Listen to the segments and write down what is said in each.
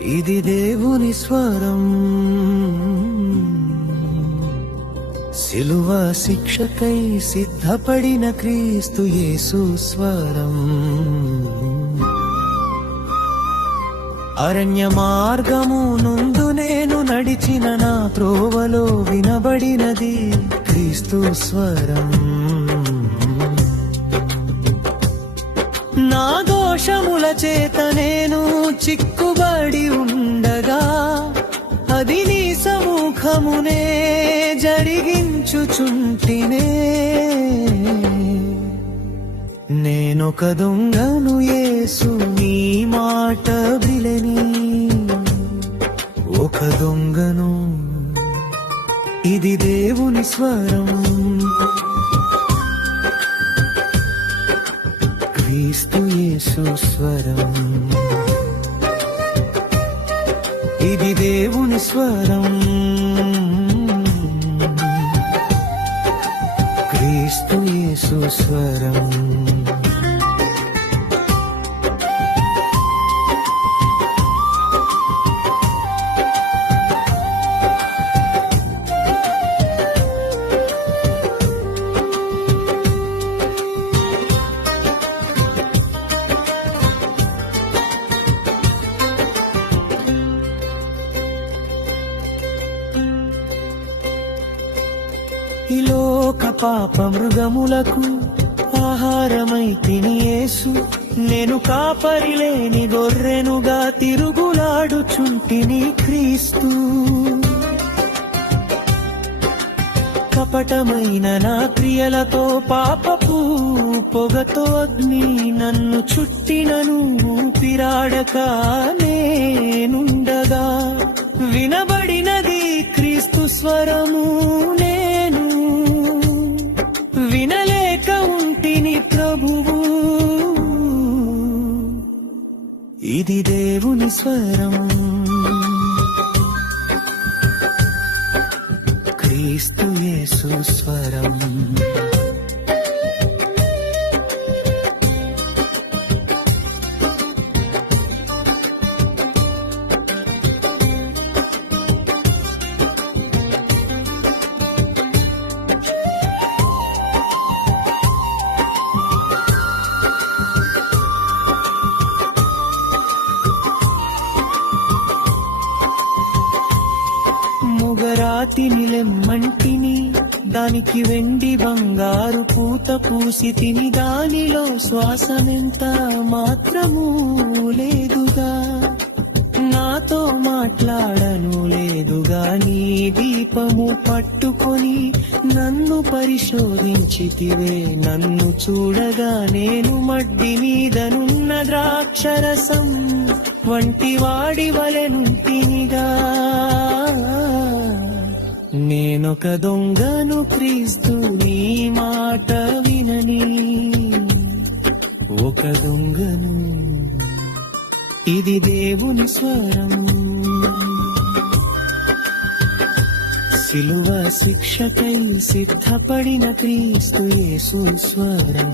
ఇది దేవుని స్వరం, సిలువ శిక్షకై సిద్ధపడిన క్రీస్తు యేసు స్వరం. అరణ్య మార్గము నుండు నేను నడిచిన నా త్రోవలో వినబడినది క్రీస్తు స్వరం. నా దోషముల చేత నేను చిక్కుబడి ఉండగా అది నీ సముఖమునే జరిగించుచుంటినే. నేనొక దొంగను యేసు నీ మాట విలని, ఒక దొంగను. ఇది దేవుని స్వరం, క్రీస్తు యేసు స్వరం. ఇది దేవుని స్వరం, క్రీస్తు యేసు స్వరం. ఈ లోక పాప మృగములకు ఆహారమై తిని యేసు, నేను కాపరిలేని గొర్రెనుగా తిరుగులాడుచుంటిని క్రీస్తు. కపటమైన నా క్రియలతో పాపపు పొగతో అగ్ని నన్ను చుట్టినను, ఊపిరాడక నేనుండగా వినబడినది క్రీస్తు స్వరము. నేను వినలేక ఉంటిని ప్రభువు, ఇది దేవుని స్వరం, క్రీస్తు యేసు స్వరం. రాతిని లెమ్మంటిని, దానికి వెండి బంగారు పూత పూసి తిని, దానిలో శ్వాసమెంత మాత్రము లేదుగా. నాతో మాట్లాడను లేదుగా, నీ దీపము పట్టుకొని నన్ను పరిశోధించితివే. నన్ను చూడగా నేను మడ్డి మీదనున్న ద్రాక్షరసం వంటి వాడి వలెనుంటినిగా. నేనొక దొంగను క్రీస్తు నీ మాట వినని, ఒక దొంగను. ఇది దేవుని స్వరం, సిలువ శిక్షకై సిద్ధపడిన క్రీస్తు యేసు స్వరం.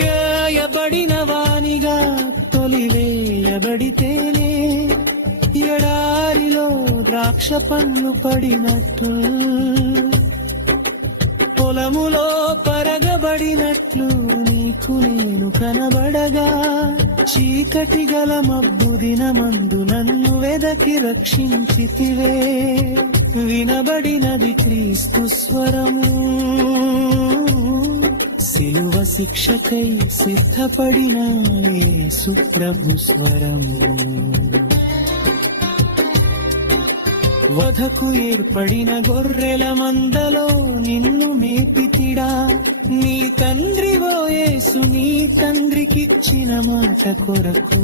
గాయపడిన వానిగా తొలివేయబడితేనే, ఎడారిలో ద్రాక్ష పండ్లు పడినట్లు, పొలములో పరగబడినట్లు నీకు నేను కనబడగా. చీకటి గల మబ్బు దినమందు నన్ను వెదకి రక్షించితివే. వినబడినది క్రీస్తు స్వరము, సిలువ శిక్షకై సిద్ధపడిన యేసు ప్రభు స్వరము. వధకు ఏర్పడిన గొర్రెల మందలో నిన్ను మేపితిడా. నీ తండ్రివో యేసు, నీ తండ్రికిచ్చిన మాట కొరకు,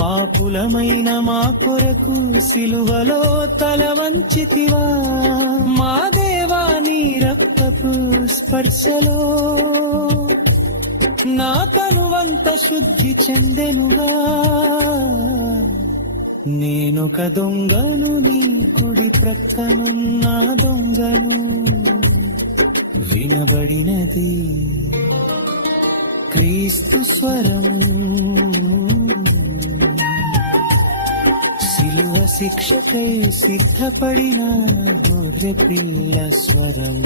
పాపులమైన మా కొరకు సిలువలో తల వంచితివా. మా దేవా నీ రక్తపు స్పర్శలో నా తనువంత శుద్ధి చెందెనుగా. నేనొక దొంగను నీ కుడి ప్రక్కనున్న దొంగను. వినబడినది క్రీస్తు స్వరం, సిలువ శిక్షకై సిద్ధపడిన గొర్రె పిల్ల స్వరం.